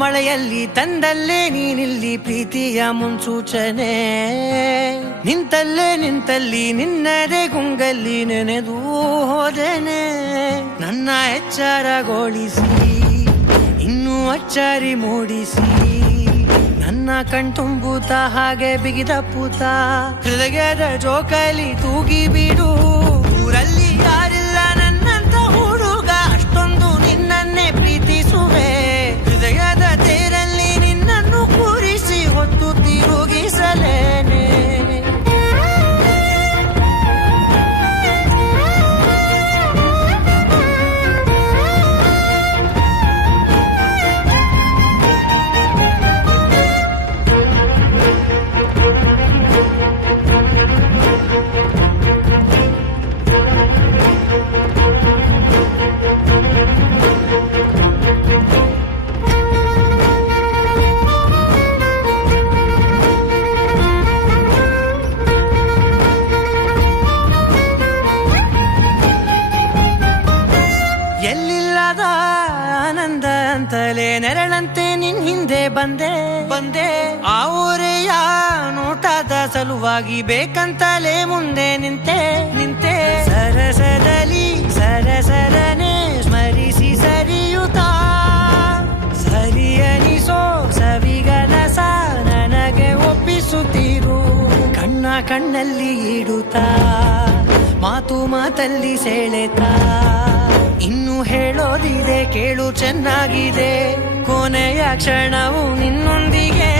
ಮಳೆಯಲ್ಲಿ ತಂದಲ್ಲೇ ನೀನಿಲ್ಲಿ ಪ್ರೀತಿಯ ಮುನ್ಸೂಚನೆ, ನಿಂತಲ್ಲಿ ನಿನ್ನದೇ ಗುಂಗಲ್ಲಿ ನೆನೆದು ಹೋದೆನೆ. ನನ್ನ ಎಚ್ಚರಗೊಳಿಸಿ ಇನ್ನೂ ಅಚ್ಚರಿ ಮೂಡಿಸಿ, ನನ್ನ ಕಣ್ತುಂಬುತ್ತ ಹಾಗೆ ಬಿಗಿದ ಪೂತ ಹೃದಯದ ಜೋಕಾಲಿ ತೂಗಿ ಬಿಡು. ಊರಲ್ಲಿ ಯಾರಿಲ್ಲ ನನ್ನಂತ ಹುಡುಗ, ಅಷ್ಟೊಂದು ನಿನ್ನನ್ನೇ ಪ್ರೀತಿಸುವೆ. ಹೃದಯದ ತೇರಲ್ಲಿ ನಿನ್ನನ್ನು ಕೂರಿಸಿ ಹೊತ್ತು ತಿರುಗಿಸಲೇನೆ. ಎಲ್ಲಿಲ್ಲದ ಆನಂದ ಅಂತಲೇ ನೆರಳಂತೆ ನಿನ್ ಹಿಂದೆ ಬಂದೆ. ಆ ಊರೆಯ ನೋಟದ ಸಲುವಾಗಿ ಬೇಕಂತಲೇ ಮುಂದೆ ನಿಂತೆ. ಸರಸದಲ್ಲಿ ಸರಸರನೆ ಸ್ಮರಿಸಿ ಸರಿಯುತ್ತಾ, ಸರಿಯನಿಸೋ ಸವಿಗನಸ ನನಗೆ ಒಪ್ಪಿಸುತ್ತೀರು. ಕಣ್ಣಲ್ಲಿ ಇಡುತ್ತಾ, ಮಾತಲ್ಲಿ ಸೆಳೆತಾ, ಇನ್ನು ಹೇಳೋದಿದೆ ಕೇಳು ಚೆನ್ನಾಗಿದೆ. ಕೊನೆಯ ಕ್ಷಣವು ನಿನ್ನೊಂದಿಗೆ